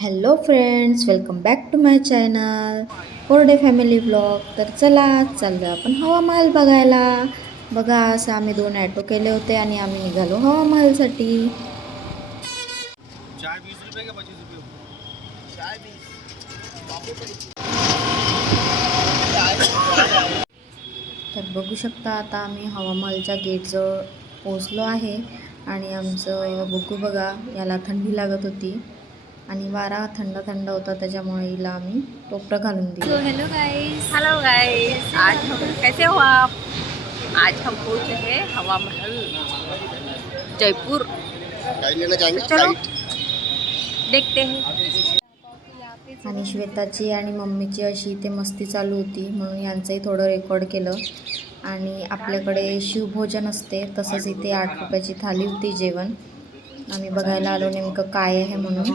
Hello friends welcome back to my channel. Four family blog तर चला चाललो आपण हवामहल बघायला. बघा असं आम्ही दोन ॲटो केले होते आणि आम्ही निघालो हवामहलसाठी तर बघू शकता आता आम्ही हवामहलच्या गेटजवळ पोचलो आहे. आणि आमचं बुकू बघा याला थंडी लागत होती. आणि वारा थंड थंड होता त्याच्यामुळे हिला आम्ही टोपरं घालून दिलं. हेलो गाइस हेलो गाइस आज हम कैसे हो आप? आज हम पहुंचे हैं हवा महल जयपुर। चलो। देखते हैं। आणि श्वेताची आणि मम्मीची अशी इथे मस्ती चालू होती म्हणून यांचंही थोडं रेकॉर्ड केलं. आणि आपल्याकडे शिवभोजन असते तसंच इथे आठ रुपयाची थाली होती जेवण. आम्ही बघायला आलो नेमकं काय आहे म्हणून.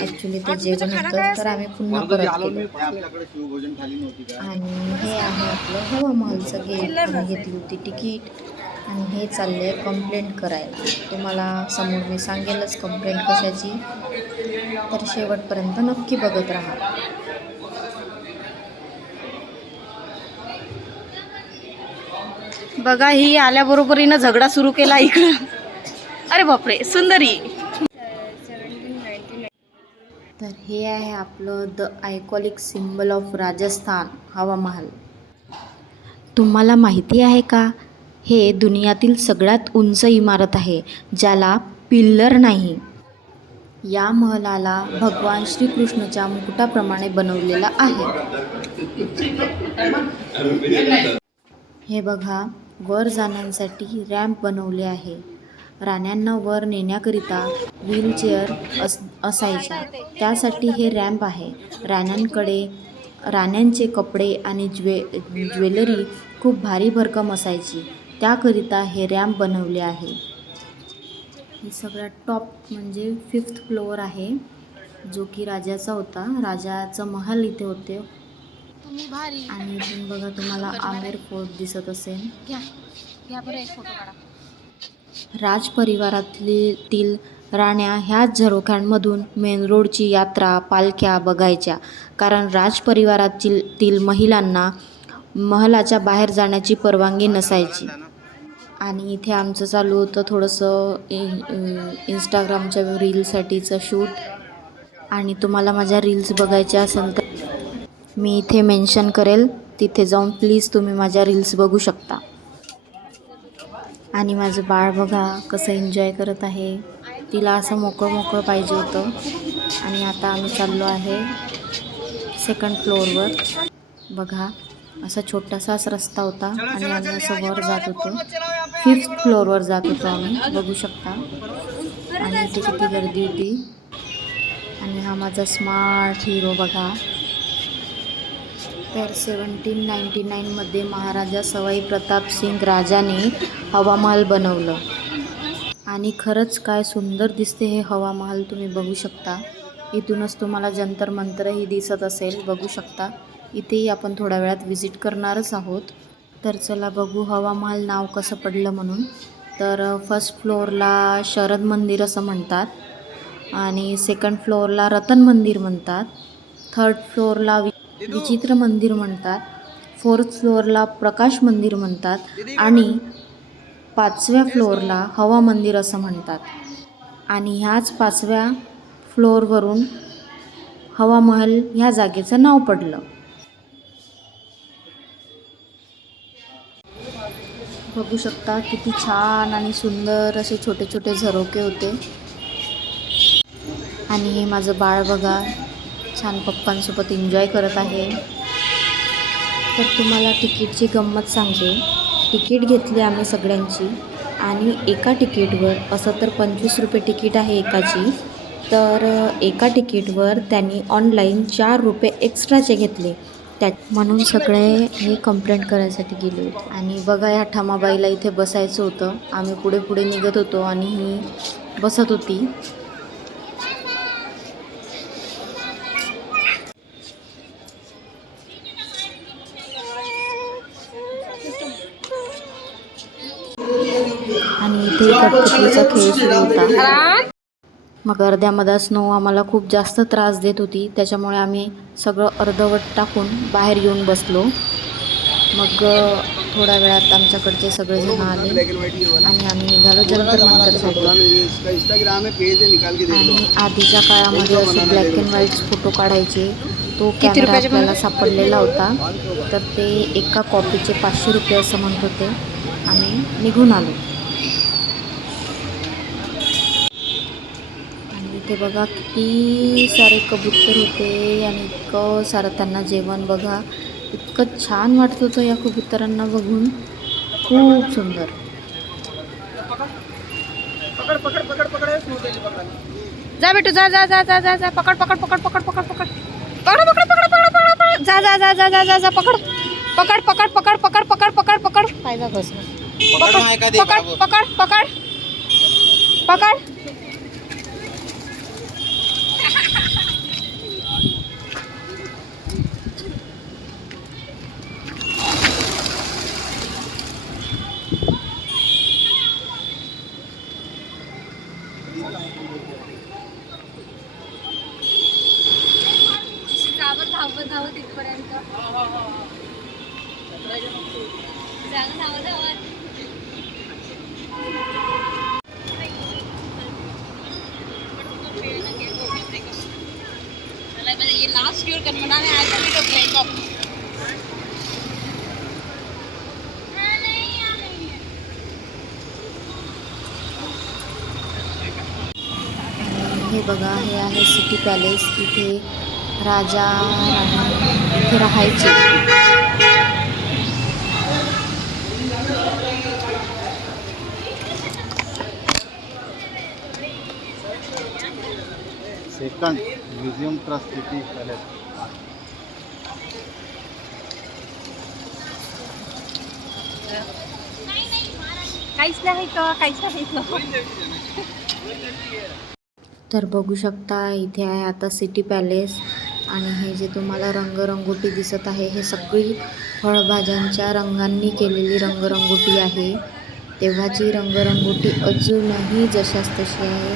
ॲक्च्युली ते जेवण होतं तर आम्ही पुन्हा परत केलं आपल्याकडे शिवभोजन खाली नव्हती का? आणि हे आहे आपलं हवामहलचं गेट आम्ही घेतली होती तिकीट. आणि हे चालले कंप्लेंट करायला. तुम्हाला समोर मी सांगेलच कंप्लेंट कशाची. तर शेवटपर्यंत नक्की बघत राहा. बघा ही आल्याबरोबर हिनं झगडा सुरू केला इकडं. अरे बापरे सुंदरी. तर हे आहे आपलं the iconic symbol of Rajasthan Hawa Mahal तुम्हाला माहिती आहे का? हे दुनियातील सगळ्यात उंच इमारत आहे ज्याला पिल्लर नाही. या महलाला भगवान श्रीकृष्णाच्या मुकुटाप्रमाणे बनवलेला आहे. हे बघा वर जाण्यासाठी रॅम्प बनवले आहे. राण्यांना वर नेण्याकरिता व्हीलचेअर अस असायच्या. त्यासाठी हे रॅम्प आहे. राण्यांकडे राण्यांचे कपडे आणि ज्वे ज्वेलरी खूप भारी भरकम असायची. त्याकरिता हे रॅम्प बनवले आहे. हे सगळ्यात टॉप म्हणजे फिफ्थ फ्लोअर आहे जो की राजाचा होता. राजाचं महल इथे होते. भारी आणि इथून बघा तुम्हाला आमेर फोर्ट दिसत असेल. घ्या घ्या बरं एक फोटो काढा. राजपरिवारातील राण्या ह्याच झरोख्यांमधून मेन रोडची यात्रा पालख्या बघायच्या. कारण राजपरिवारातील तील महिलांना महलाच्या बाहेर जाण्याची परवानगी नसायची. आणि इथे आमचं चालू होतं थोडंसं इंस्टाग्रामच्या रीलसाठीचं शूट आणि तुम्हाला माझ्या रील्स बघायच्या असेल तर मी इथे मेन्शन करेल. तिथे जाऊन प्लीज तुम्ही माझ्या रील्स बघू शकता. आणि माझं बाळ बघा कसं एन्जॉय करत आहे. तिला असं मोकळं मोकळं पाहिजे होतं. आणि आता आम्ही चाललो आहे सेकंड फ्लोअरवर बघा असा छोटासाच रस्ता होता आणि आम्ही असं वर जात होतो. फिफ्थ फ्लोअरवर जात होतो आम्ही बघू शकता. आणि इथे किती गर्दी होती. आणि हा माझा स्मार्ट हिरो बघा. तर सेवन्टीन नाईन्टी नाईनमध्ये महाराजा सवाई प्रताप सिंग राजाने हवामहल बनवलं. आणि खरंच काय सुंदर दिसते हे हवामहल तुम्ही बघू शकता. इथूनच तुम्हाला जंतर मंतरही दिसत असेल बघू शकता. इथेही आपण थोड्या वेळात व्हिजिट करणारच आहोत. तर चला बघू हवामहल नाव कसं पडलं म्हणून. तर फर्स्ट फ्लोअरला शरद मंदिर असं म्हणतात आणि सेकंड फ्लोअरला रतन मंदिर म्हणतात. थर्ड फ्लोअरला विचित्र मंदिर म्हणतात फोर्थ फ्लोअरला प्रकाश मंदिर म्हणतात आणि पाचव्या फ्लोअरला हवा मंदिर असं म्हणतात. आणि ह्याच पाचव्या फ्लोअरवरून हवा महल ह्या जागेचं नाव पडलं. बघू शकता किती छान आणि सुंदर असे छोटे छोटे झरोके होते. आणि हे माझं बाळ बघा. छान पप्पांसोबत एन्जॉय करत आहे. तर तुम्हाला तिकीटची गंमत सांगते. तिकीट घेतली आम्ही सगळ्यांची आणि एका तिकीटवर असं तर पंचवीस रुपये तिकीट आहे एकाची तर एका तिकीटवर त्यांनी ऑनलाईन चार रुपये एक्स्ट्राचे घेतले. त्या म्हणून सगळे मी कंप्लेंट करायसाठी गेले होते. आणि बघा या ठमाबाईला इथे बसायचं होतं. आम्ही पुढे पुढे निघत होतो आणि ही बसत होती. कठपुतळीचा खेळ सुरू होता. मग अर्ध्यामध्ये स्नो आम्हाला खूप जास्त त्रास देत होती. त्याच्यामुळे आम्ही सगळं अर्धवट टाकून बाहेर येऊन बसलो. मग थोड्या वेळात आमच्याकडचे सगळेजण आले आणि आम्ही निघालो. जंतर मंतरसाठी आणि आधीच्या काळामध्ये असे ब्लॅक अँड व्हाईट फोटो काढायचे. तो कॅमेरा आपल्याला सापडलेला होता. तर ते एका कॉपीचे पाचशे रुपये असं म्हणत होते. आम्ही निघून आलो. इथे बघा किती सारे कबूतर होते आणि इतकं सारं त्यांना जेवण बघा इतकं छान वाटत होतं या कबुतरांना बघून खूप सुंदर पकड़ पकड़ पकड़ पकड़ है स्नो तेजी पकड़ा जा बेटू जा जा जा जा जा जा पकड पकड पकड पकड पकड पकड पकड पकड पकड पकड पकड पकड जा जा जा जा जा जा जा पकड पकड पकड पकड पकड पकड पकड पकड फायदा कस पकड पकड पकड पकड पकड ये हे बघा हे आहे सिटी पॅलेस. इथे राजा राणी इथे राहायचे. Second museum trust city palace काहीच नाही का? काहीच नाही तर बघू शकता इथे आहे आता सिटी पॅलेस आणि हे जे तुम्हाला रंगरंगोटी दिसत आहे हे सगळी फळभाज्यांच्या रंगांनी केलेली रंगरंगोटी आहे. तेव्हाची रंगरंगोटी अजूनही जशाच तशी आहे.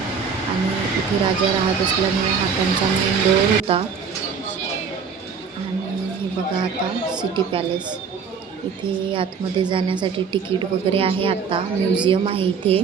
इथे राजा राहत असल्यामुळे हा त्यांचा मेन डोर होता. आणि हे बघा आता सिटी पॅलेस इथे आतमध्ये जाण्यासाठी तिकीट वगैरे आहे आता. म्युझियम आहे इथे.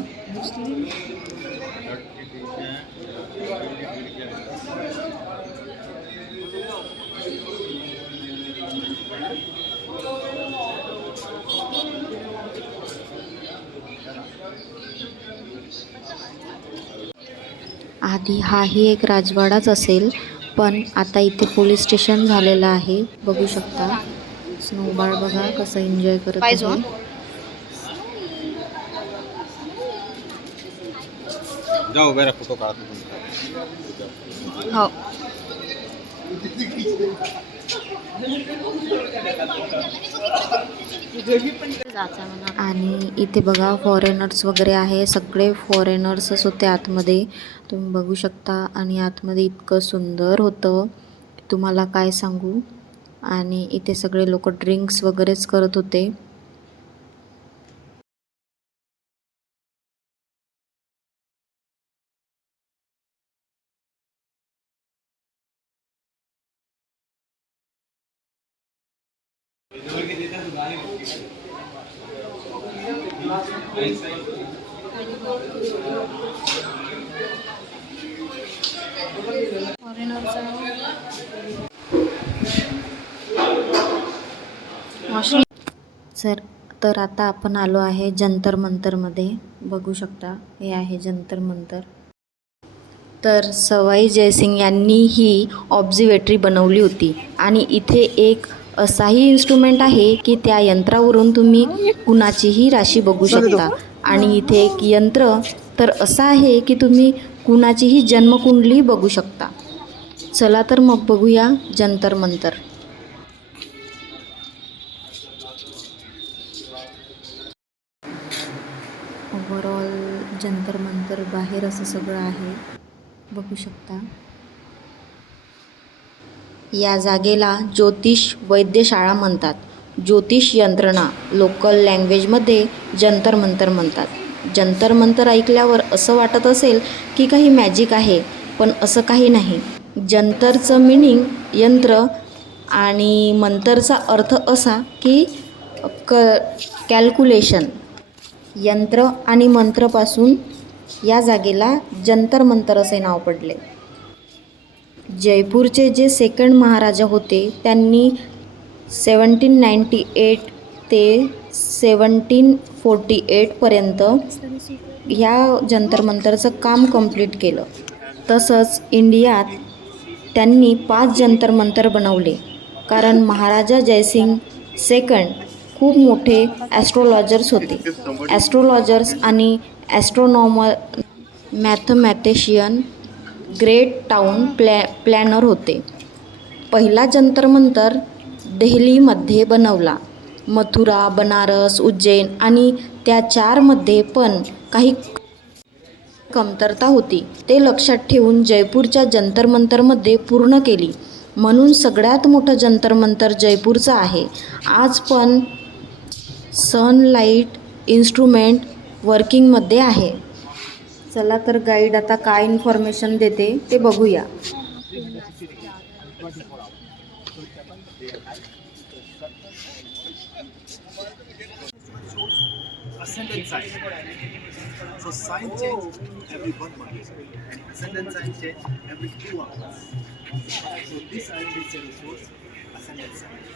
आधी हाही एक राजवाडाच असेल पण आता इथे पोलीस स्टेशन झालेलं आहे. बघू शकता. स्नोबॉल बघा कसं एन्जॉय करत आहे. फोटो हो. आणि इथे बघा फॉरेनर्स वगैरे आहे. सगळे फॉरेनर्सच होते आतमध्ये. तुम्ही बघू शकता. आणि आतमध्ये इतकं सुंदर होतं. तुम्हाला काय सांगू? आणि इथे सगळे लोक ड्रिंक्स वगैरेच करत होते. सर तर आता आपण आलो आहे जंतर मंतरमध्ये. बघू शकता हे आहे जंतर मंतर. तर सवाई जयसिंग यांनी ही ऑब्झर्वेटरी बनवली होती. आणि इथे एक असाही इन्स्ट्रुमेंट आहे की त्या यंत्रावरून तुम्ही कुणाचीही राशी बघू शकता. आणि इथे एक यंत्र तर असं आहे की तुम्ही कुणाचीही जन्मकुंडली बघू शकता. चला तर मग बघूया जंतर मंतर. जंतर मंतर बाहेर असं सगळं आहे. बघू शकता. या जागेला ज्योतिष वैद्यशाळा म्हणतात. ज्योतिष यंत्रणा लोकल लँग्वेजमध्ये जंतर मंतर म्हणतात. जंतर मंतर ऐकल्यावर असं वाटत असेल की काही मॅजिक आहे पण असं काही नाही. जंतरचं मिनिंग यंत्र आणि मंतरचा अर्थ असा की क कॅल्क्युलेशन यंत्र आणि मंत्रपासून या जागेला जंतर मंतर असे नाव पडले. जयपूरचे जे सेकंड महाराजा होते त्यांनी सेवन्टीन नाईंटी एट ते सेवन्टीन फोर्टी एटपर्यंत ह्या जंतर मंतरचं काम कंप्लीट केलं. तसंच इंडियात त्यांनी पाच जंतर मंतर बनवले. कारण महाराजा जयसिंग सेकंड खूप मोठे ॲस्ट्रोलॉजर्स होते. ॲस्ट्रोलॉजर्स आणि astronomer mathematician great town प्लॅ planner होते. पहिला जंतरमंतर देहलीमध्ये बनवला. मथुरा बनारस उज्जैन आणि त्या चारमध्ये पण काही कमतरता होती. ते लक्षात ठेवून जयपूरच्या जंतर मंतरमध्ये पूर्ण केली. म्हणून सगळ्यात मोठं जंतरमंतर जयपूरचं आहे. आज पण सनलाईट इन्स्ट्रुमेंट वर्किंगमध्ये आहे चला तर गाईड आता काय इन्फॉर्मेशन देते ते बघूया ascendant sign. So sign change every one month, and ascendant sign change every two hours. So this identity shows ascendant sign. So ascendant sign.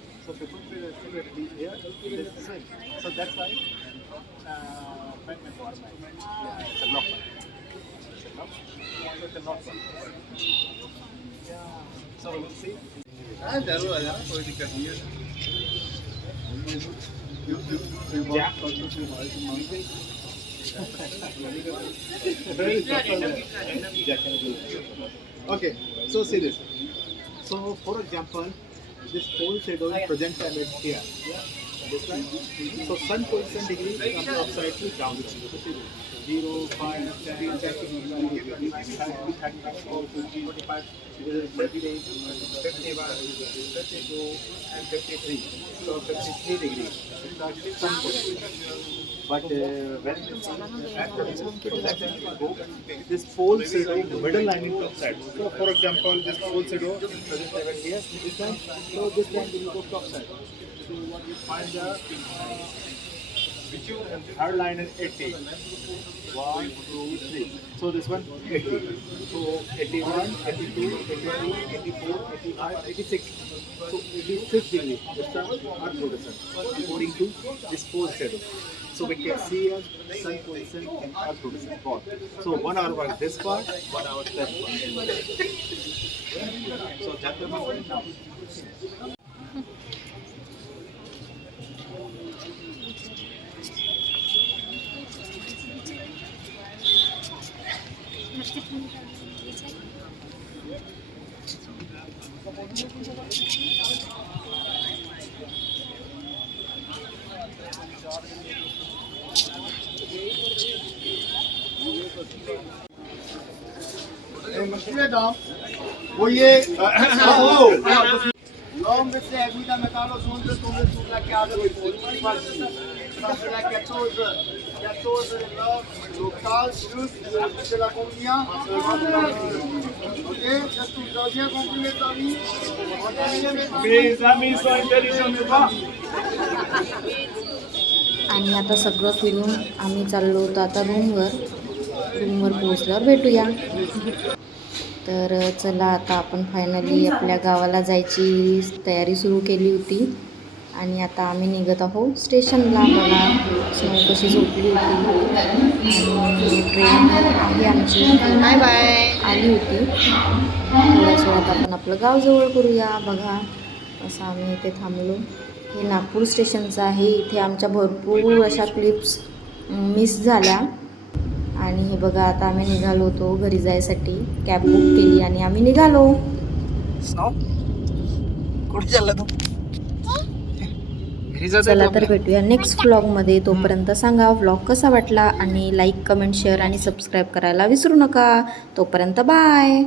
So people feel so that's why uh, my format. Yeah, it's a lock. It's a lock. So it's a lock. So we'll see. Ah, darvada, okay, so see this. So, for example, this whole schedule present and it's here. Yeah. This one. So sun position degree comes upside to down. So see this. 0, 5, 10, 30, 34, 50, 45, 38, 51, 52, and 53. So 53 degrees. Sun position. But uh, when go, this pole shadow, the middle lining comes side. So for example, this pole shadow present over here, this time, so this time will go top side. So what you find the third line is 80. One, two, three. So this one 80. So 81, 82, 83, 84, 85, 86. So 86 degree. This the earth rotation according to this pole shadow. So we can see a sun position and earth rotation both. So one hour was this part, one hour that part. So gentlemen, now वो ये Long with the Evita Metallo soon to the Sula Casa with Sasra Catosa, Catosa, local, juice, de la comunidad. Ok, just to go here, complete Mes amis sont intelligents, n'est pas? आणि आता सगळं फिरून आम्ही चाललो होतो आता रूमवर रूमवर पोहोचल्यावर भेटूया तर चला आता आपण फायनली आपल्या गावाला जायची तयारी सुरू केली होती. आणि आता आम्ही निघत आहोत स्टेशनला. बघा स्नो कशी झोपली होती. आणि ट्रेन आहे आमची. बाय बाय आली होती. थोड्याच वेळात आपण आपलं गाव जवळ करूया. बघा असं आम्ही इथे थांबलो. हे नागपूर स्टेशनचं आहे. इथे आमच्या भरपूर अशा क्लिप्स मिस झाल्या. आणि हे बघा आता आम्ही निघालो होतो घरी जायसाठी. कॅब बुक केली आणि आम्ही निघालो. चला तर? भेटूया नेक्स्ट व्लॉगमध्ये तोपर्यंत सांगा व्लॉग कसा वाटला? आणि लाईक कमेंट शेअर आणि सबस्क्राईब करायला विसरू नका. तोपर्यंत बाय